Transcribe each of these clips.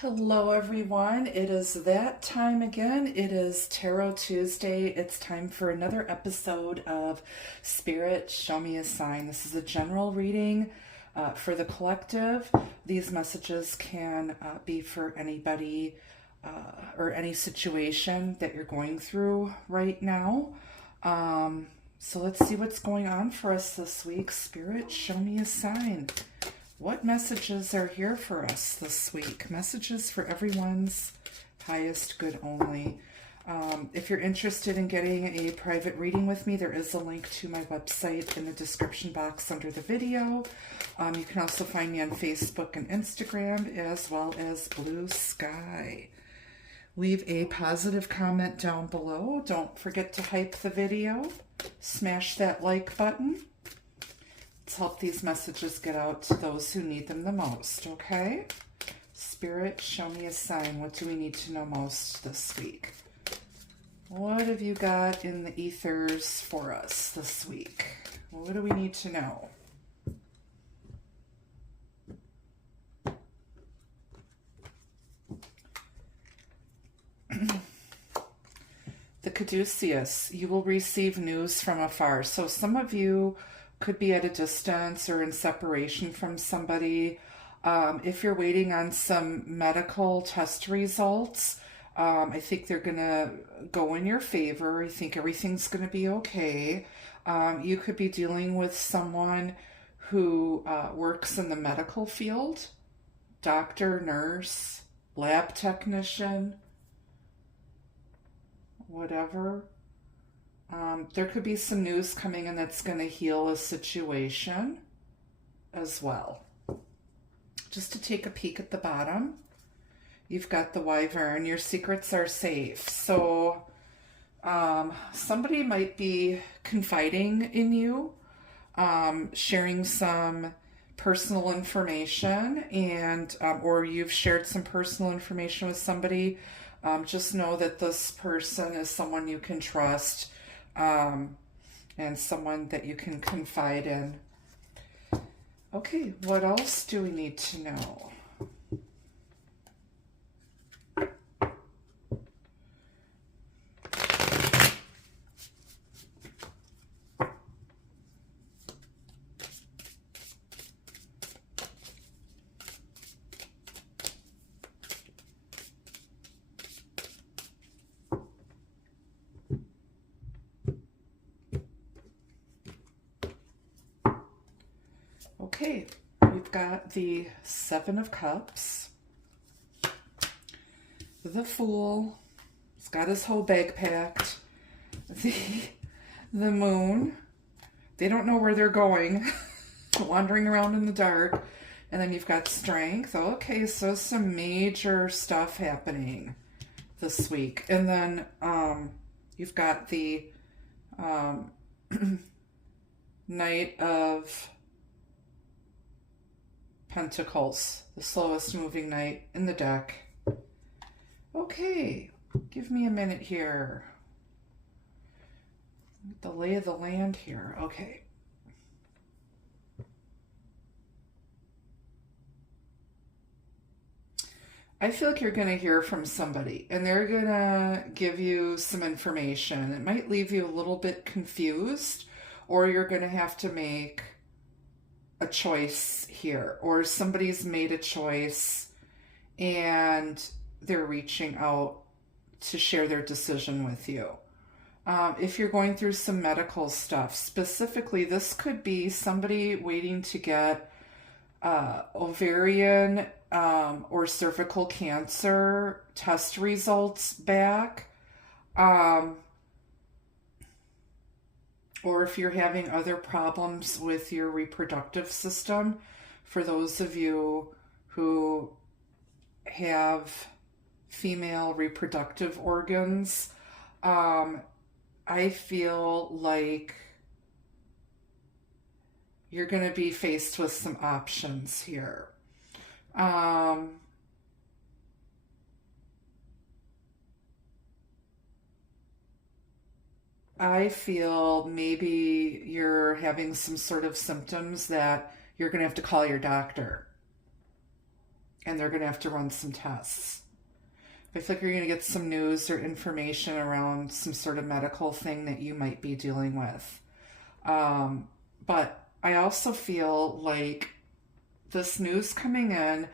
Hello everyone, it is that time again. It is Tarot Tuesday. It's time for another episode of Spirit Show Me a Sign. This is a general reading for the collective. These messages can be for anybody or any situation that you're going through right now. So let's see what's going on for us this week. Spirit, show me a sign. What messages are here for us this week? Messages for everyone's highest good only. If you're interested in getting a private reading with me, there is a link to my website in the description box under the video. You can also find me on Facebook and Instagram, as well as Blue Sky. Leave a positive comment down below. Don't forget to hype the video. Smash that like button. Let's help these messages get out to those who need them the most, okay? Spirit, show me a sign. What do we need to know most this week? What have you got in the ethers for us this week? What do we need to know? The Caduceus, you will receive news from afar. So some of you could be at a distance or in separation from somebody. If you're waiting on some medical test results, I think they're going to go in your favor. I think everything's going to be okay. You could be dealing with someone who works in the medical field, doctor, nurse, lab technician, whatever. There could be some news coming in that's going to heal a situation as well. Just to take a peek at the bottom, you've got the Wyvern. Your secrets are safe. So somebody might be confiding in you, sharing some personal information, and or you've shared some personal information with somebody. Just know that this person is someone you can trust. And someone that you can confide in. Okay, what else do we need to know? Okay, we've got the Seven of Cups, the Fool, he's got his whole bag packed, the Moon, they don't know where they're going, wandering around in the dark, and then you've got Strength. Okay, so some major stuff happening this week. And then you've got the Knight of Pentacles, the slowest moving knight in the deck. Okay, give me a minute here. The lay of the land here. Okay. I feel like you're going to hear from somebody and they're going to give you some information. It might leave you a little bit confused, or you're going to have to make a choice here, or somebody's made a choice and they're reaching out to share their decision with you. If you're going through some medical stuff, specifically, this could be somebody waiting to get ovarian or cervical cancer test results back. Or if you're having other problems with your reproductive system, for those of you who have female reproductive organs, I feel like you're going to be faced with some options here. I feel maybe you're having some sort of symptoms that you're going to have to call your doctor and they're going to have to run some tests. I feel like you're going to get some news or information around some sort of medical thing that you might be dealing with. But I also feel like this news coming in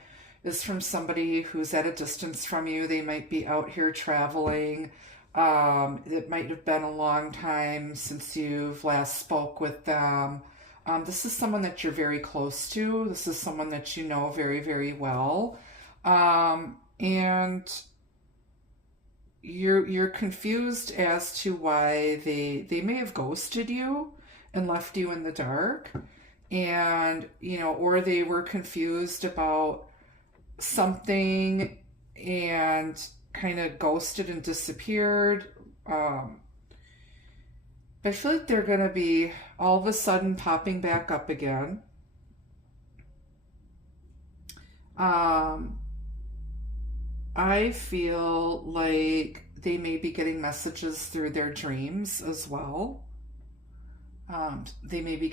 is from somebody who's at a distance from you. They might be out here traveling. It might have been a long time since you've last spoke with them. This is someone that you're very close to. This is someone that you know very, very well. And you're confused as to why they may have ghosted you and left you in the dark. And, or they were confused about something and kind of ghosted and disappeared. But I feel like they're going to be all of a sudden popping back up again. I feel like they may be getting messages through their dreams as well. Somebody might be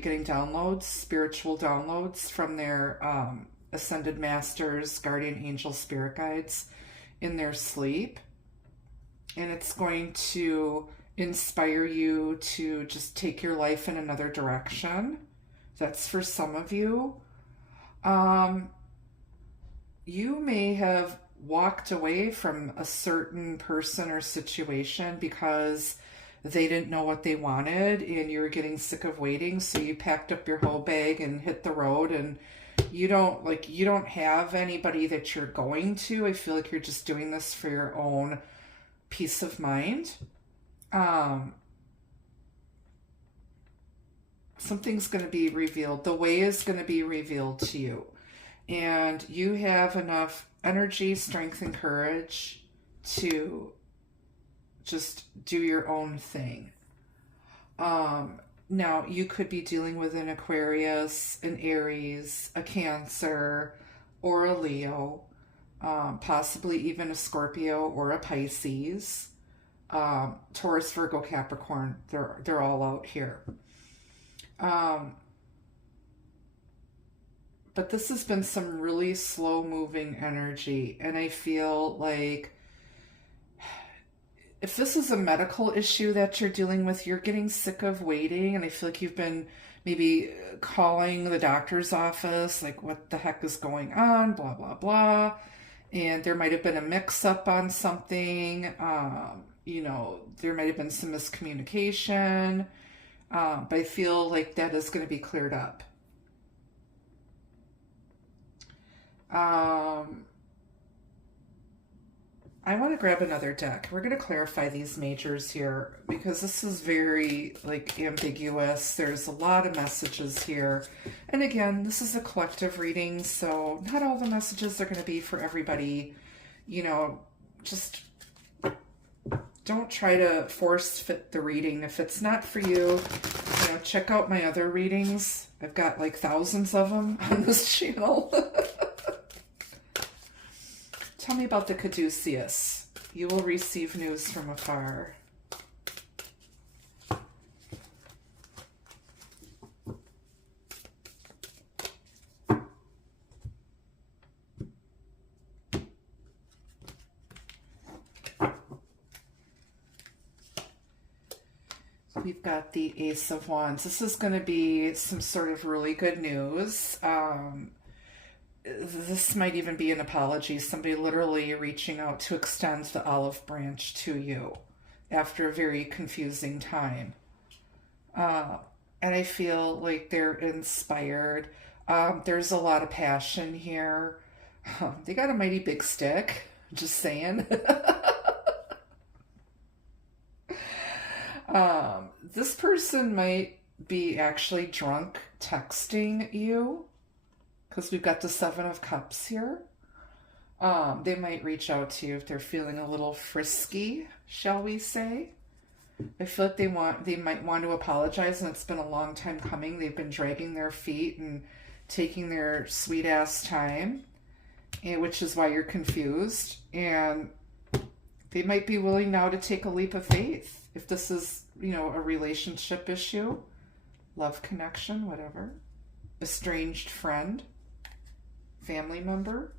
getting downloads, spiritual downloads from their ascended masters, guardian angels, spirit guides in their sleep. And it's going to inspire you to just take your life in another direction. That's for some of you. You may have walked away from a certain person or situation because they didn't know what they wanted and you were getting sick of waiting, so you packed up your whole bag and hit the road, and you don't have anybody that you're going to. I feel like you're just doing this for your own peace of mind. Something's going to be revealed. The way is going to be revealed to you. And you have enough energy, strength, and courage to just do your own thing. Now, you could be dealing with an Aquarius, an Aries, a Cancer, or a Leo, possibly even a Scorpio or a Pisces, Taurus, Virgo, Capricorn. They're all out here. But this has been some really slow-moving energy, and I feel like if this is a medical issue that you're dealing with, you're getting sick of waiting, and I feel like you've been maybe calling the doctor's office, like, what the heck is going on, blah, blah, blah, and there might have been a mix-up on something, there might have been some miscommunication, but I feel like that is going to be cleared up. I want to grab another deck. We're going to clarify these majors here because this is very ambiguous. There's a lot of messages here. And again, this is a collective reading, so not all the messages are going to be for everybody. Just don't try to force fit the reading. If it's not for you, check out my other readings. I've got thousands of them on this channel. Tell me about the caduceus. You will receive news from afar. We've got the Ace of Wands. This is going to be some sort of really good news. This might even be an apology. Somebody literally reaching out to extend the olive branch to you after a very confusing time. And I feel like they're inspired. There's a lot of passion here. They got a mighty big stick. Just saying. This person might be actually drunk texting you. Because we've got the Seven of Cups here. They might reach out to you if they're feeling a little frisky, shall we say. I feel like they might want to apologize, and it's been a long time coming. They've been dragging their feet and taking their sweet ass time, which is why you're confused. And They might be willing now to take a leap of faith. If this is, a relationship issue, love connection, whatever. Estranged friend, family member.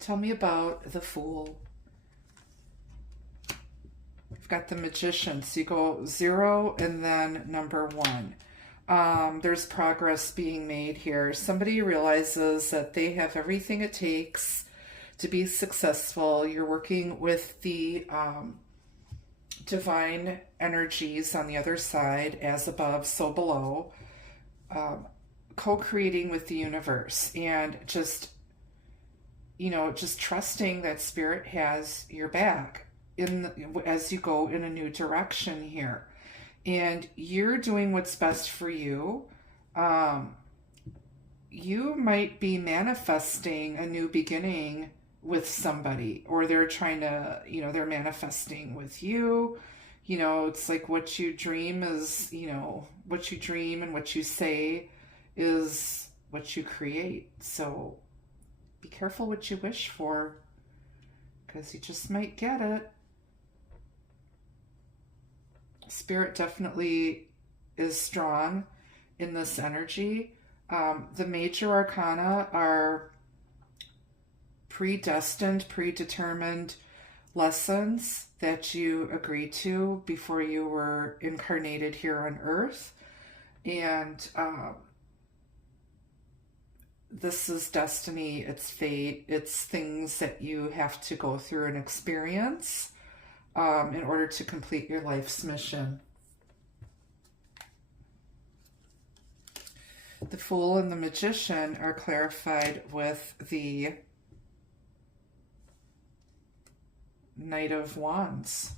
Tell me about the Fool. We've got the Magician. So you go 0 and then number 1. There's progress being made here. Somebody realizes that they have everything it takes to be successful. You're working with the divine energies on the other side, as above, so below, co-creating with the universe, and just trusting that Spirit has your back as you go in a new direction here. And you're doing what's best for you. You might be manifesting a new beginning with somebody, or they're trying to, they're manifesting with you. It's like what you dream is, what you dream and what you say is what you create. So be careful what you wish for, because you just might get it. Spirit definitely is strong in this energy. The major arcana are predestined, predetermined lessons that you agreed to before you were incarnated here on Earth. And this is destiny, it's fate, it's things that you have to go through and experience in order to complete your life's mission. The Fool and the Magician are clarified with the Knight of Wands.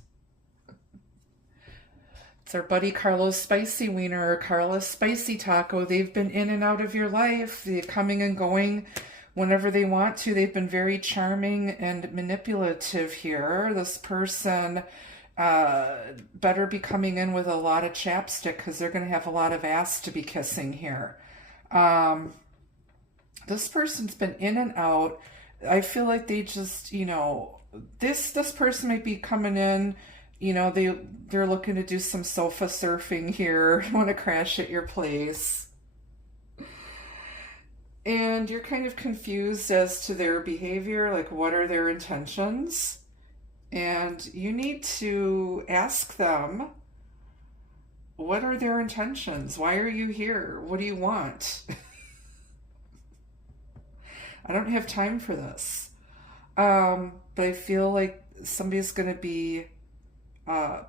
It's our buddy Carlos Spicy Wiener or Carlos Spicy Taco. They've been in and out of your life. They're coming and going whenever they want to. They've been very charming and manipulative here. This person better be coming in with a lot of chapstick, because they're going to have a lot of ass to be kissing here. This person's been in and out. I feel like they just, this person might be coming in, they're looking to do some sofa surfing here, want to crash at your place. And you're kind of confused as to their behavior, like what are their intentions? And you need to ask them, what are their intentions? Why are you here? What do you want? I don't have time for this. But I feel like somebody's going to be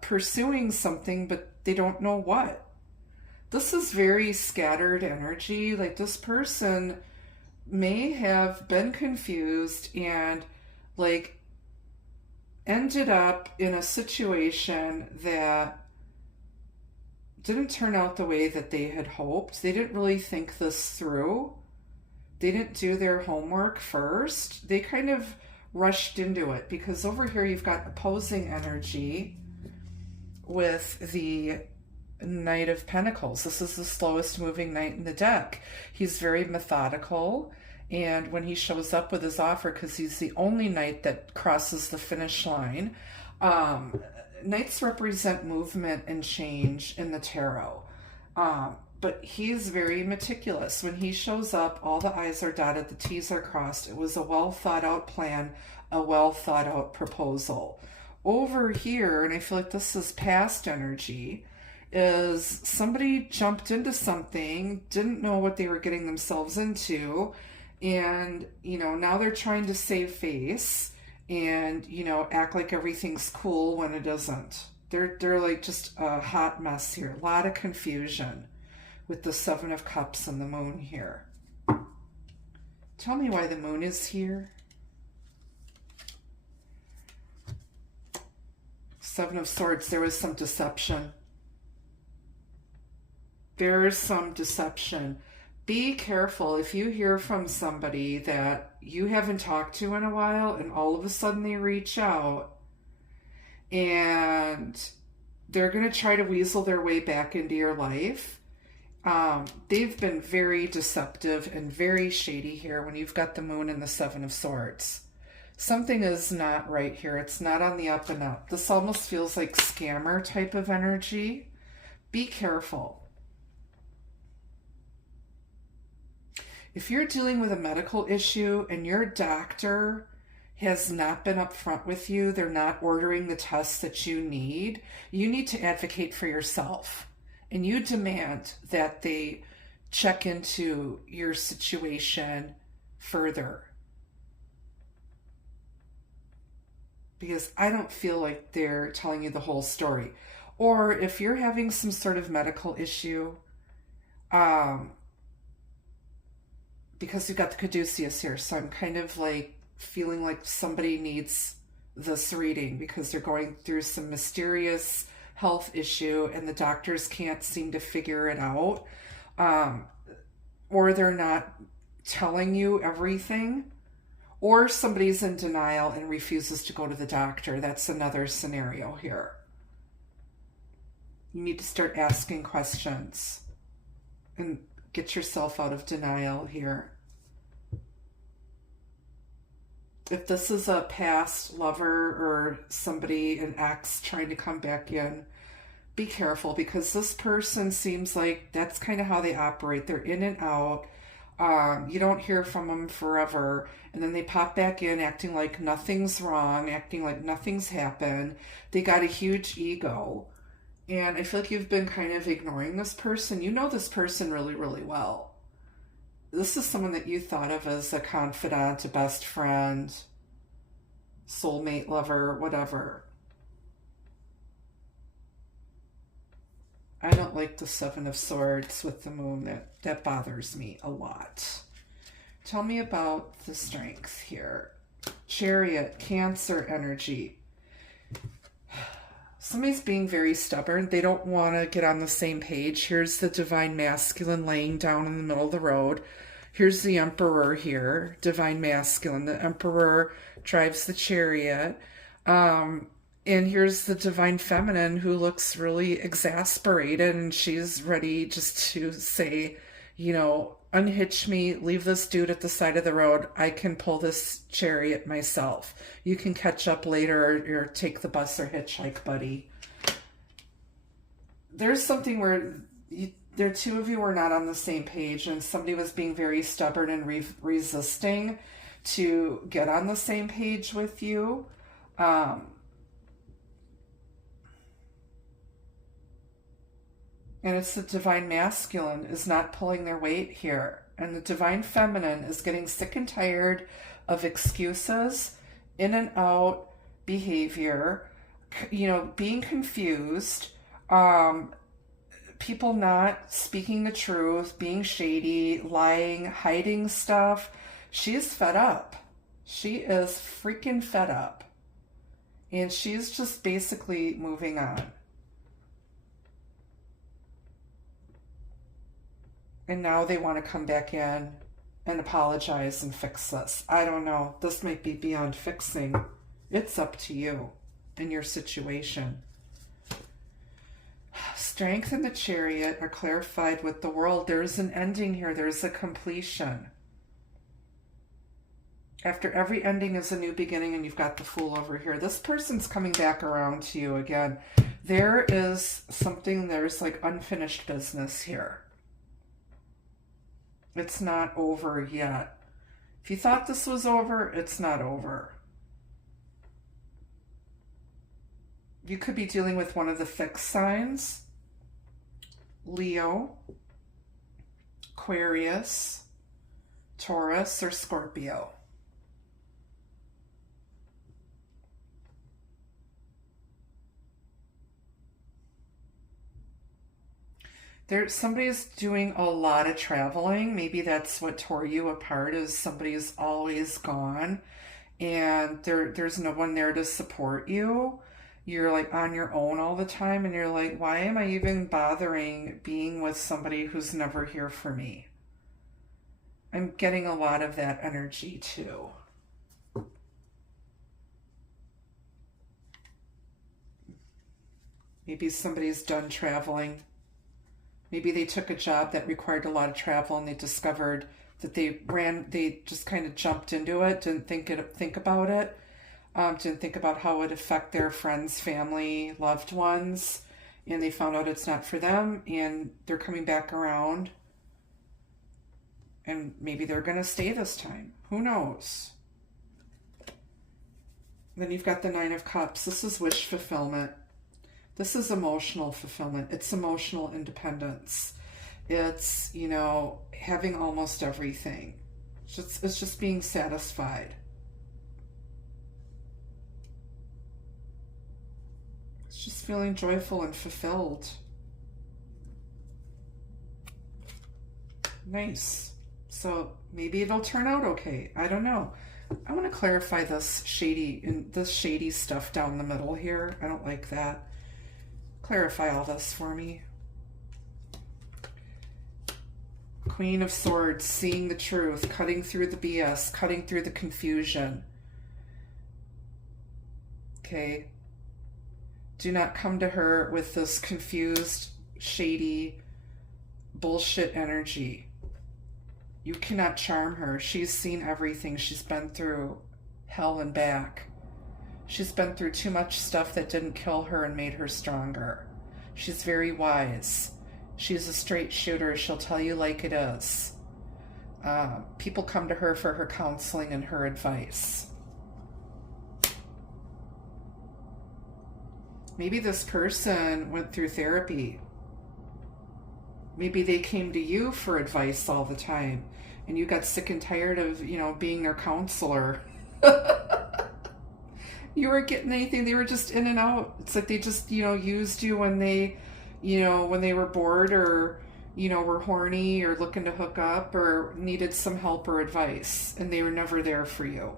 pursuing something, but they don't know what. This is very scattered energy. Like, this person may have been confused and like ended up in a situation that didn't turn out the way that they had hoped. They didn't really think this through. They didn't do their homework first. They kind of rushed into it, because over here you've got opposing energy with the Knight of Pentacles. This is the slowest moving knight in the deck. He's very methodical, and when he shows up with his offer, because he's the only knight that crosses the finish line, knights represent movement and change in the tarot. But he's very meticulous. When he shows up, all the I's are dotted, the T's are crossed. It was a well thought out plan, a well thought out proposal. Over here, and I feel like this is past energy, is somebody jumped into something, didn't know what they were getting themselves into, and, now they're trying to save face and, act like everything's cool when it isn't. They're like just a hot mess here. A lot of confusion with the Seven of Cups and the Moon here. Tell me why the Moon is here. Seven of Swords, there was some deception. There's some deception. Be careful if you hear from somebody that you haven't talked to in a while and all of a sudden they reach out and they're going to try to weasel their way back into your life. They've been very deceptive and very shady here when you've got the Moon and the Seven of Swords. Something is not right here. It's not on the up and up. This almost feels like scammer type of energy. Be careful. If you're dealing with a medical issue and your doctor has not been upfront with you, they're not ordering the tests that you need to advocate for yourself. And you demand that they check into your situation further. Because I don't feel like they're telling you the whole story. Or if you're having some sort of medical issue, because you've got the caduceus here, so I'm kind of like feeling like somebody needs this reading because they're going through some mysterious health issue and the doctors can't seem to figure it out, or they're not telling you everything. Or somebody's in denial and refuses to go to the doctor. That's another scenario here. You need to start asking questions and get yourself out of denial here. If this is a past lover or somebody, an ex, trying to come back in, be careful, because this person seems like that's kind of how they operate. They're in and out. You don't hear from them forever, and then they pop back in acting like nothing's wrong, acting like nothing's happened. They got a huge ego, and I feel like you've been kind of ignoring this person. You know this person really, really well. This is someone that you thought of as a confidant, a best friend, soulmate, lover, whatever. I don't like the Seven of Swords with the moon. That bothers me a lot. Tell me about the strength here. Chariot, Cancer energy. Somebody's being very stubborn. They don't want to get on the same page. Here's the divine masculine laying down in the middle of the road. Here's the emperor here, divine masculine. The emperor drives the chariot. And here's the divine feminine who looks really exasperated, and she's ready just to say, unhitch me, leave this dude at the side of the road. I can pull this chariot myself. You can catch up later or take the bus or hitchhike, buddy. There's something where there two of you were not on the same page, and somebody was being very stubborn and resisting to get on the same page with you. And it's the divine masculine is not pulling their weight here. And the divine feminine is getting sick and tired of excuses, in and out behavior, being confused, people not speaking the truth, being shady, lying, hiding stuff. She's fed up. She is freaking fed up. And she's just basically moving on. And now they want to come back in and apologize and fix this. I don't know. This might be beyond fixing. It's up to you and your situation. Strength and the Chariot are clarified with the World. There's an ending here. There's a completion. After every ending is a new beginning, and you've got the Fool over here. This person's coming back around to you again. There is something, there's like unfinished business here. It's not over yet. If you thought this was over, it's not over. You could be dealing with one of the fixed signs. Leo, Aquarius, Taurus, or Scorpio. Somebody's doing a lot of traveling. Maybe that's what tore you apart, is somebody's always gone and there's no one there to support you. You're like on your own all the time, and you're like, why am I even bothering being with somebody who's never here for me? I'm getting a lot of that energy too. Maybe somebody's done traveling. Maybe they took a job that required a lot of travel and they discovered that they just kind of jumped into it, didn't think about it, didn't think about how it would affect their friends, family, loved ones, and they found out it's not for them, and they're coming back around, and maybe they're going to stay this time. Who knows? Then you've got the Nine of Cups. This is wish fulfillment. This is emotional fulfillment. It's emotional independence. It's, you know, having almost everything. It's just being satisfied. It's just feeling joyful and fulfilled. Nice. So maybe it'll turn out okay. I don't know. I want to clarify this shady stuff down the middle here. I don't like that. Clarify all this for me. Queen of Swords, seeing the truth, cutting through the BS, cutting through the confusion. Okay. Do not come to her with this confused, shady, bullshit energy. You cannot charm her. She's seen everything. She's been through hell and back. She's been through too much stuff that didn't kill her and made her stronger. She's very wise. She's a straight shooter. She'll tell you like it is. People come to her for her counseling and her advice. Maybe this person went through therapy. Maybe they came to you for advice all the time, and you got sick and tired of, you know, being their counselor. You weren't getting anything. They were just in and out. It's like they just, you know, used you when they, you know, when they were bored or, you know, were horny or looking to hook up or needed some help or advice, and they were never there for you.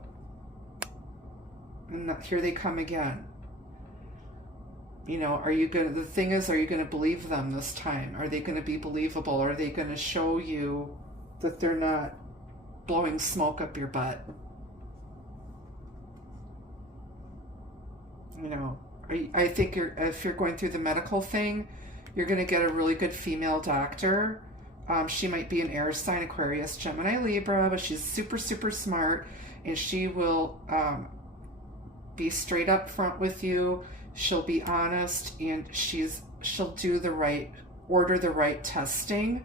And here they come again. You know, the thing is, are you going to believe them this time? Are they going to be believable? Are they going to show you that they're not blowing smoke up your butt? You know, I think if you're going through the medical thing, you're going to get a really good female doctor. She might be an air sign, Aquarius, Gemini, Libra, but she's super, super smart, and she will be straight up front with you. She'll be honest, and she'll order the right testing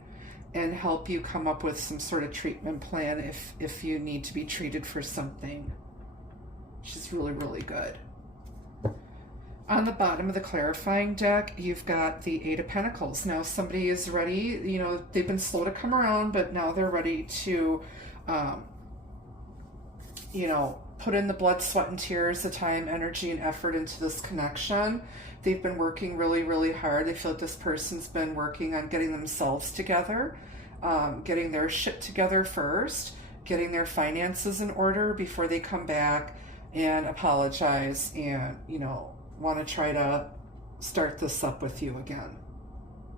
and help you come up with some sort of treatment plan if you need to be treated for something. She's really, really good. On the bottom of the clarifying deck, you've got the Eight of Pentacles. Now somebody is ready, you know, they've been slow to come around, but now they're ready to, you know, put in the blood, sweat, and tears, the time, energy, and effort into this connection. They've been working really, really hard. They feel like this person's been working on getting themselves together, getting their shit together first, getting their finances in order before they come back and apologize and, you know, want to try to start this up with you again.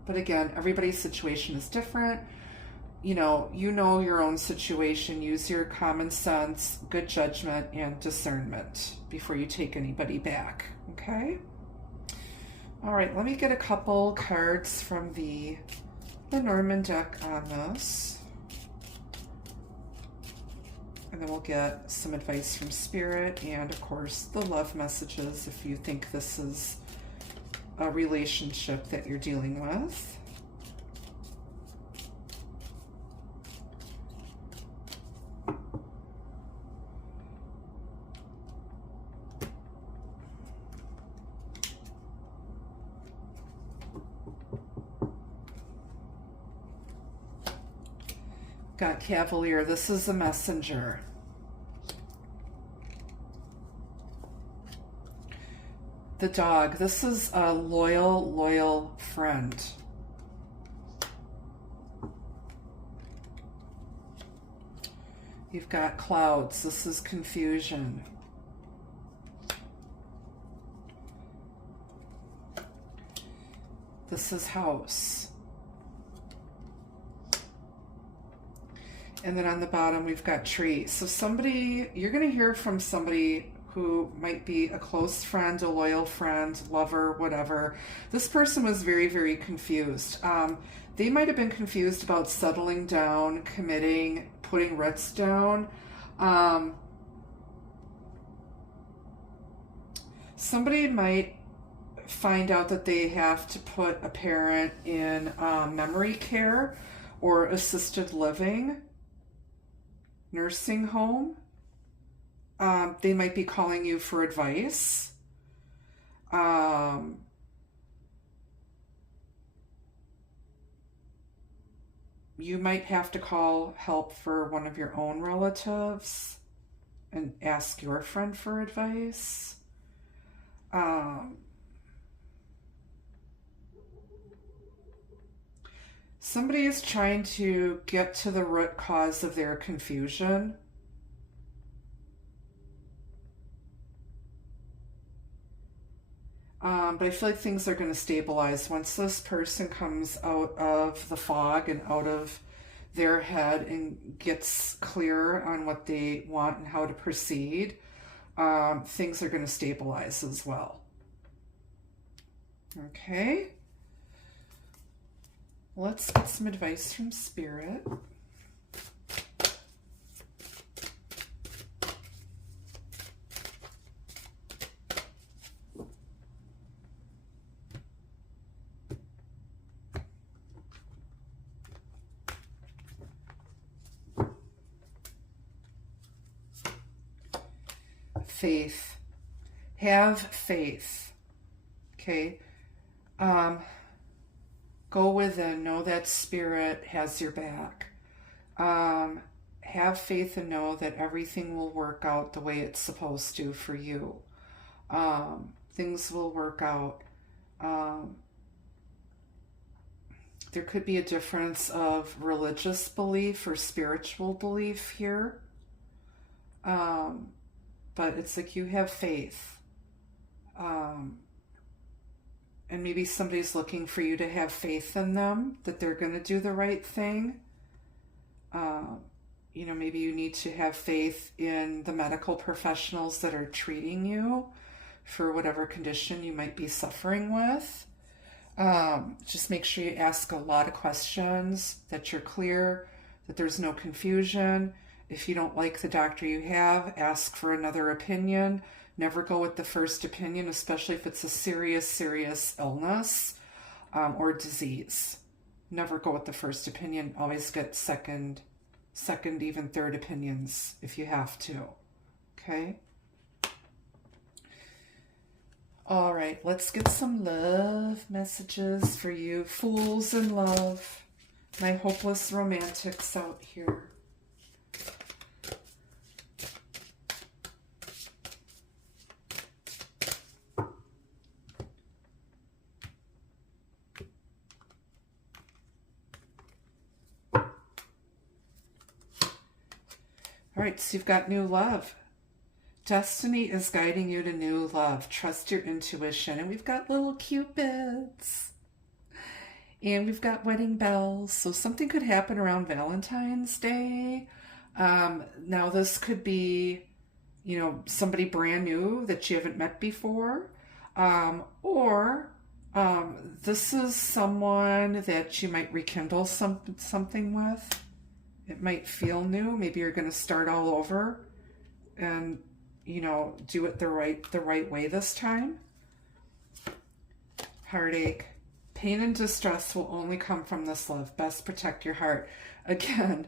But again, everybody's situation is different. You know your own situation. Use your common sense, good judgment, and discernment before you take anybody back. Okay? All right, let me get a couple cards from the Norman deck on this. And then we'll get some advice from Spirit and, of course, the love messages if you think this is a relationship that you're dealing with. Got Cavalier. This is the Messenger. The Dog. This is a loyal friend. You've got Clouds. This is confusion. This is House. And then on the bottom, we've got Tree. So you're going to hear from somebody who might be a close friend, a loyal friend, lover, whatever. This person was very, very confused. They might have been confused about settling down, committing, putting roots down. Somebody might find out that they have to put a parent in memory care or assisted living, nursing home. They might be calling you for advice. You might have to call help for one of your own relatives and ask your friend for advice. Somebody is trying to get to the root cause of their confusion. But I feel like things are going to stabilize once this person comes out of the fog and out of their head and gets clear on what they want and how to proceed. Things are going to stabilize as well. Okay. Let's get some advice from Spirit. Faith. Have faith. Okay. Go within. Know that Spirit has your back. Have faith and know that everything will work out the way it's supposed to for you. Things will work out. There could be a difference of religious belief or spiritual belief here. But it's like you have faith. And maybe somebody's looking for you to have faith in them, that they're going to do the right thing. Maybe you need to have faith in the medical professionals that are treating you for whatever condition you might be suffering with. Just make sure you ask a lot of questions, that you're clear, that there's no confusion. If you don't like the doctor you have, ask for another opinion. Never go with the first opinion, especially if it's a serious, serious illness or disease. Never go with the first opinion. Always get second, even third opinions if you have to. Okay? All right, let's get some love messages for you. Fools in love. My hopeless romantics out here. All right, so you've got new love. Destiny is guiding you to new love. Trust your intuition. And we've got little cupids. And we've got wedding bells. So something could happen around Valentine's Day. Now this could be, somebody brand new that you haven't met before. Or this is someone that you might rekindle something with. It might feel new. Maybe you're going to start all over and, do it the right way this time. Heartache. Pain and distress will only come from this love. Best protect your heart. Again,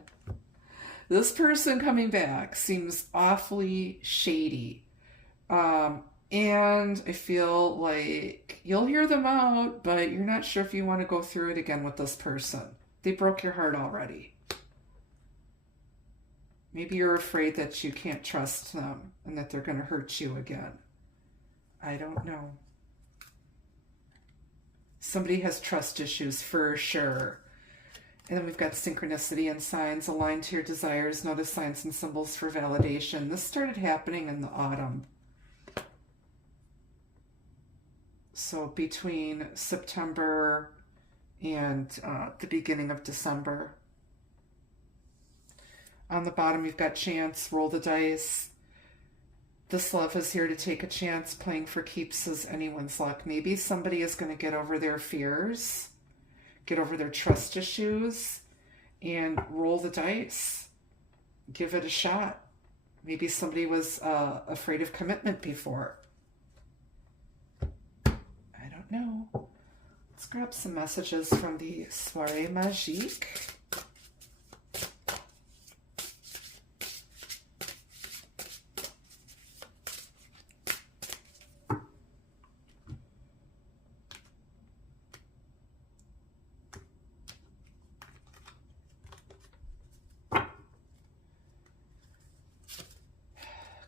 this person coming back seems awfully shady. And I feel like you'll hear them out, but you're not sure if you want to go through it again with this person. They broke your heart already. Maybe you're afraid that you can't trust them and that they're going to hurt you again. I don't know. Somebody has trust issues for sure. And then we've got synchronicity and signs aligned to your desires. Notice signs and symbols for validation. This started happening in the autumn. So between September and the beginning of December. On the bottom, you've got chance, roll the dice. This love is here to take a chance. Playing for keeps is anyone's luck. Maybe somebody is going to get over their fears, get over their trust issues, and roll the dice. Give it a shot. Maybe somebody was afraid of commitment before. I don't know. Let's grab some messages from the Soirée Magique.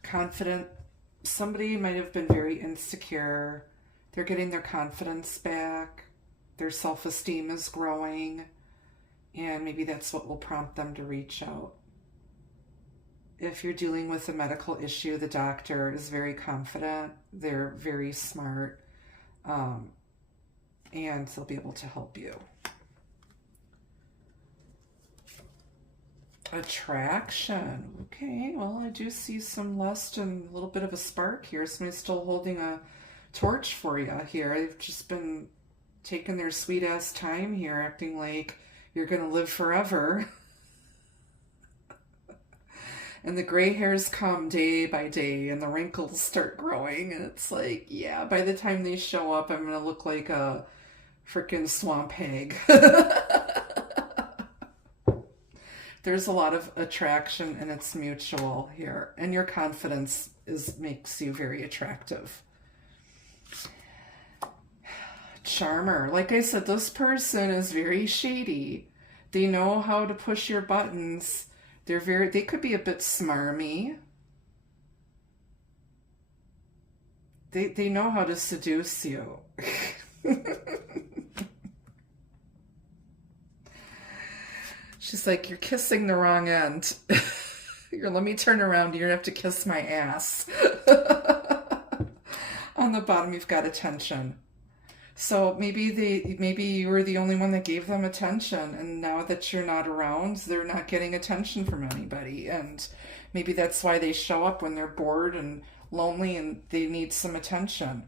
Confident. Somebody might have been very insecure. They're getting their confidence back. Their self-esteem is growing. And maybe that's what will prompt them to reach out. If you're dealing with a medical issue, the doctor is very confident. They're very smart. And they'll be able to help you. Attraction. Okay, well, I do see some lust and a little bit of a spark here. Somebody's still holding a torch for you here. I've just been taking their sweet ass time here, acting like you're going to live forever. And the gray hairs come day by day and the wrinkles start growing. And it's like, yeah, by the time they show up, I'm going to look like a freaking swamp hag. There's a lot of attraction and it's mutual here. And your confidence makes you very attractive. Charmer. Like I said, this person is very shady. They know how to push your buttons. They could be a bit smarmy. They know how to seduce you. She's like, you're kissing the wrong end. Let me turn around. You're going to have to kiss my ass. On the bottom, you've got attention. So maybe you were the only one that gave them attention. And now that you're not around, they're not getting attention from anybody. And maybe that's why they show up when they're bored and lonely and they need some attention.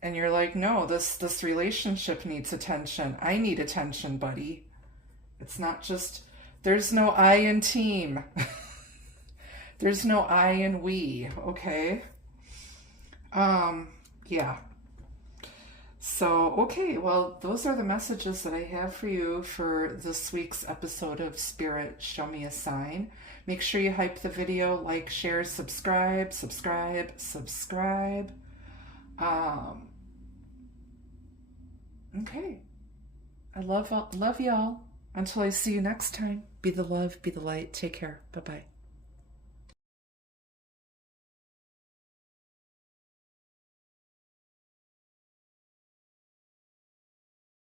And you're like, no, this relationship needs attention. I need attention, buddy. It's not just, there's no I in team. There's no I in we, okay? Yeah. So, okay, well, those are the messages that I have for you for this week's episode of Spirit Show Me a Sign. Make sure you hype the video, like, share, subscribe. Okay. I love y'all. Until I see you next time, be the love, be the light. Take care. Bye-bye.